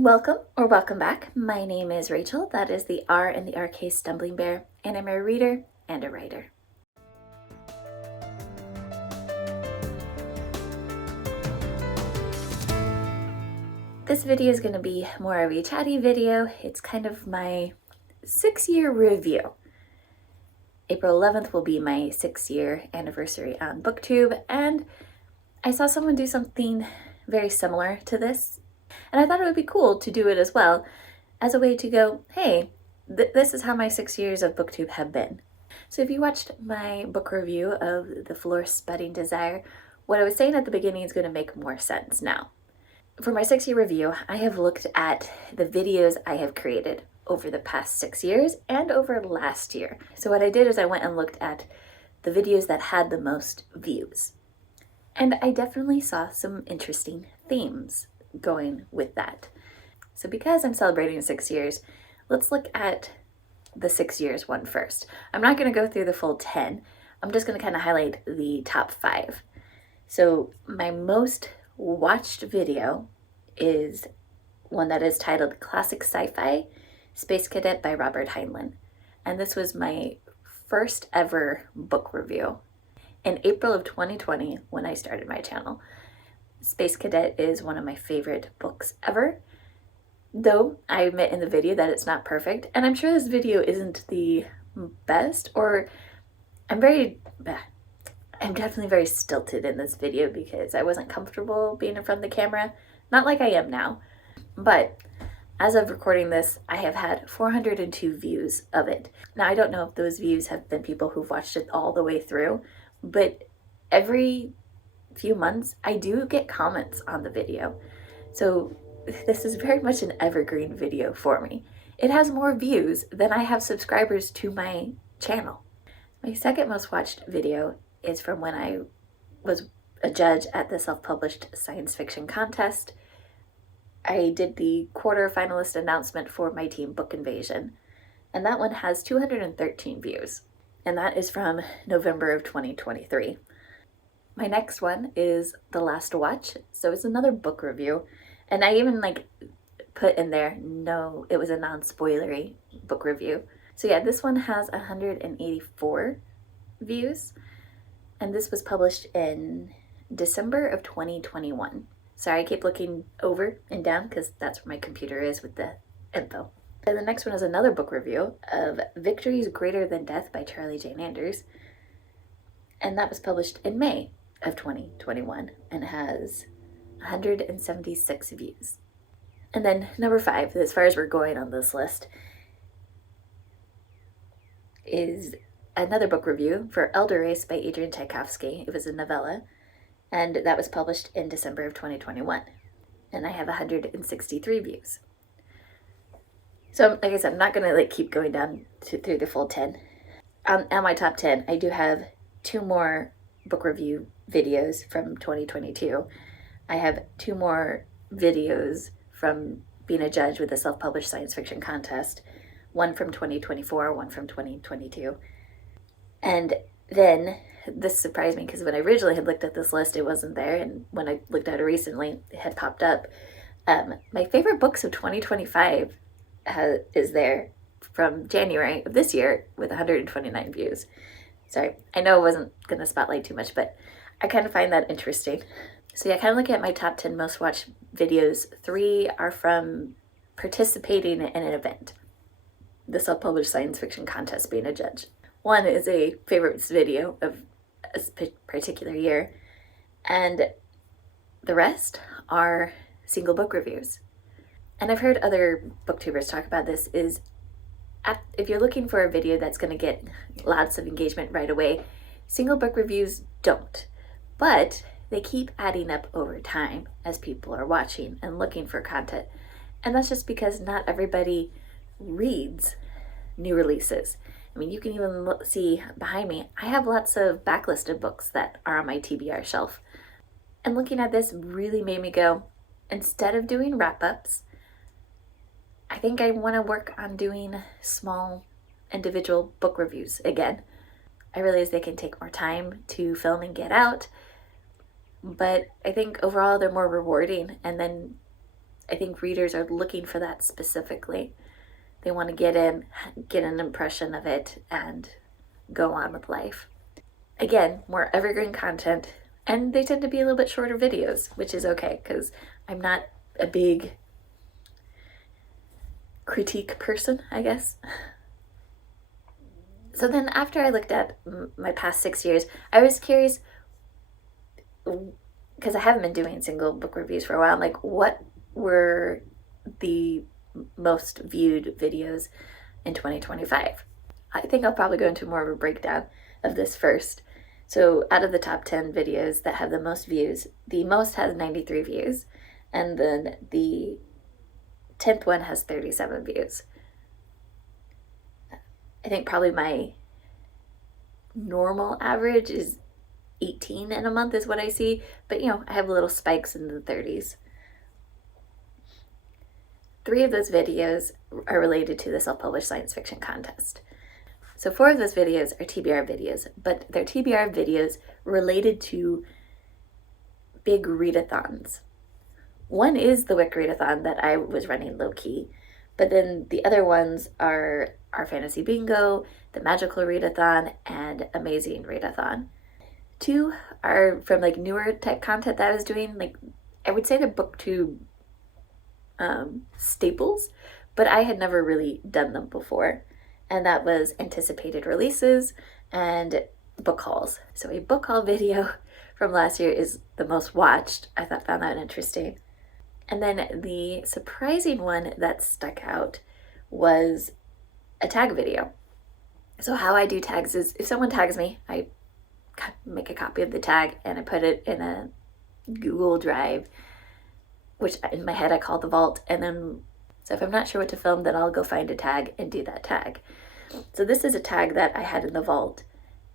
Welcome or welcome back. My name is Rachel. That is the R in the RK Stumblingbear, and I'm a reader and a writer. This video is going to be more of a chatty video. It's kind of my 6-year review. April 11th will be my 6-year anniversary on Booktube, and I saw someone do something very similar to this, and I thought it would be cool to do it as well as a way to go, hey, this is how my 6 years of Booktube have been. So if you watched my book review of The Florist's Budding Desire, what I was saying at the beginning is going to make more sense now. For my 6-year review, I have looked at the videos I have created over the past 6 years and over last year. So what I did is I went and looked at the videos that had the most views. And I definitely saw some interesting themes going with that. So because I'm celebrating 6 years, let's look at the 6 years one first. I'm not going to go through the full 10. I'm just going to kind of highlight the top 5. So my most watched video is one that is titled Classic Sci-Fi Space Cadet by Robert Heinlein. And this was my first ever book review in April of 2020 when I started my channel. Space Cadet is one of my favorite books ever, though I admit in the video that it's not perfect, and I'm sure this video isn't the best, or I'm definitely very stilted in this video because I wasn't comfortable being in front of the camera, not like I am now. But as of recording this, I have had 402 views of it. Now, I don't know if those views have been people who've watched it all the way through, but every few months I do get comments on the video. So this is very much an evergreen video for me. It has more views than I have subscribers to my channel. My second most watched video is from when I was a judge at the self-published science fiction contest. I did the quarter finalist announcement for my team Book Invasion, and that one has 213 views, and that is from November of 2023. My next one is The Last Watch, so it's another book review, and I even put in there, no, it was a non-spoilery book review. So yeah, this one has 184 views, and this was published in December of 2021. Sorry, I keep looking over and down because that's where my computer is with the info. And the next one is another book review of Victories Greater Than Death by Charlie Jane Anders, and that was published in May of 2021 and has 176 views. And then number 5, as far as we're going on this list, is another book review for Elder Race by Adrian Tchaikovsky. It was a novella, and that was published in December of 2021, and I have 163 views. So like I said, I'm not gonna keep going down through the full 10. On my top 10, I do have 2 more book review videos from 2022. I have 2 more videos from being a judge with a self-published science fiction contest, one from 2024, one from 2022. And then this surprised me because when I originally had looked at this list, it wasn't there, and when I looked at it recently, it had popped up. My favorite books of 2025 is there from January of this year with 129 views. Sorry, I know I wasn't going to spotlight too much, but I kind of find that interesting. So yeah, kind of looking at my top 10 most watched videos, 3 are from participating in an event, the self-published science fiction contest, being a judge. 1 is a favorites video of a particular year, and the rest are single book reviews. And I've heard other booktubers talk about this, is if you're looking for a video that's going to get lots of engagement right away, single book reviews don't. But they keep adding up over time as people are watching and looking for content. And that's just because not everybody reads new releases. I mean, you can even see behind me, I have lots of backlisted books that are on my TBR shelf. And looking at this really made me go, instead of doing wrap-ups, I think I want to work on doing small individual book reviews again. I realize they can take more time to film and get out, but I think overall they're more rewarding, and then I think readers are looking for that specifically. They want to get in, get an impression of it, and go on with life. Again, more evergreen content, and they tend to be a little bit shorter videos, which is okay because I'm not a big critique person, I guess. So then after I looked at my past 6 years, I was curious, because I haven't been doing single book reviews for a while, like what were the most viewed videos in 2025? I think I'll probably go into more of a breakdown of this first. So out of the top 10 videos that have the most views, the most has 93 views, and then the 10th one has 37 views. I think probably my normal average is 18 in a month is what I see, but I have little spikes in the 30s. 3 of those videos are related to the self-published science fiction contest. So 4 of those videos are TBR videos, but they're TBR videos related to big readathons. One is the Wick readathon that I was running low-key, but then the other ones are our Fantasy Bingo, the Magical Readathon, and Amazing Readathon. 2 are from like newer type content that I was doing, like I would say they're Booktube staples, but I had never really done them before, and that was anticipated releases and book hauls. So a book haul video from last year is the most watched. I found that interesting. And then the surprising one that stuck out was a tag video. So how I do tags is if someone tags me, I make a copy of the tag and I put it in a Google Drive, which in my head I call the vault. And then, so if I'm not sure what to film, then I'll go find a tag and do that tag. So this is a tag that I had in the vault.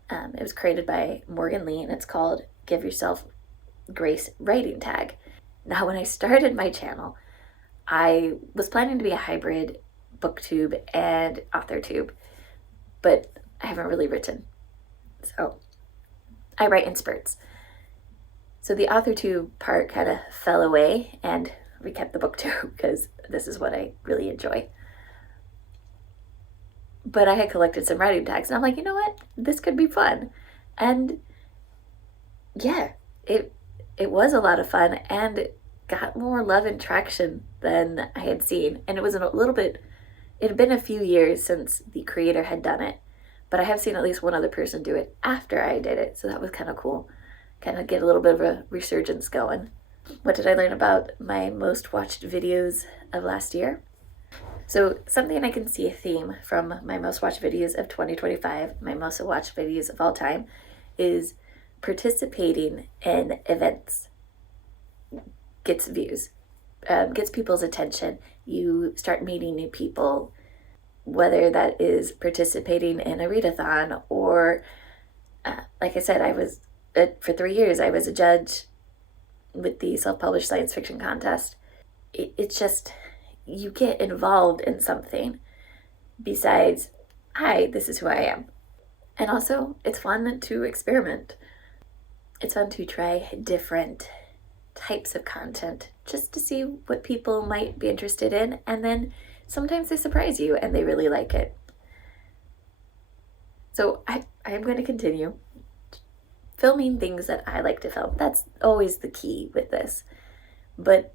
It was created by Morgan Lee, and it's called Give Yourself Grace Writing Tag. Now, when I started my channel, I was planning to be a hybrid Booktube and AuthorTube, but I haven't really written. So I write in spurts. So the AuthorTube part kind of fell away, and we kept the Booktube because this is what I really enjoy. But I had collected some writing tags, and I'm like, you know what? This could be fun. And yeah, it was a lot of fun and got more love and traction than I had seen. And it was it had been a few years since the creator had done it, but I have seen at least one other person do it after I did it. So that was kind of cool. Kind of get a little bit of a resurgence going. What did I learn about my most watched videos of last year? So something I can see a theme from my most watched videos of 2025, my most watched videos of all time, is participating in events gets views, gets people's attention. You start meeting new people, whether that is participating in a readathon or, like I said, I was, for 3 years, I was a judge with the self-published science fiction contest. It's just, you get involved in something besides, hi, this is who I am. And also, it's fun to experiment. It's fun to try different types of content just to see what people might be interested in, and then sometimes they surprise you and they really like it. So I am going to continue filming things that I like to film. That's always the key with this. But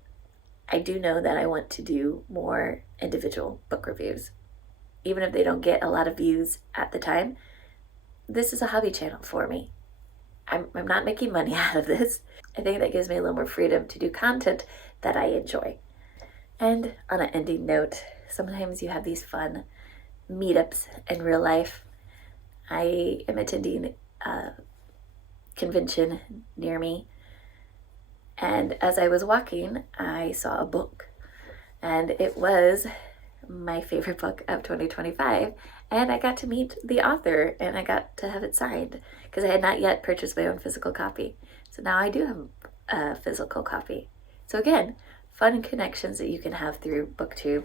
I do know that I want to do more individual book reviews. Even if they don't get a lot of views at the time, this is a hobby channel for me. I'm not making money out of this. I think that gives me a little more freedom to do content that I enjoy. And on an ending note, sometimes you have these fun meetups in real life. I am attending a convention near me, and as I was walking, I saw a book, and it was my favorite book of 2025, and I got to meet the author, and I got to have it signed, because I had not yet purchased my own physical copy. So now I do have a physical copy. So again, fun connections that you can have through Booktube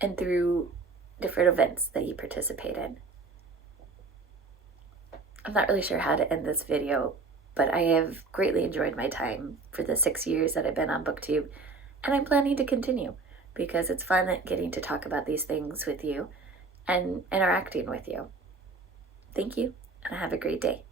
and through different events that you participate in. I'm not really sure how to end this video, but I have greatly enjoyed my time for the 6 years that I've been on Booktube, And I'm planning to continue because it's fun getting to talk about these things with you and interacting with you. Thank you, and have a great day.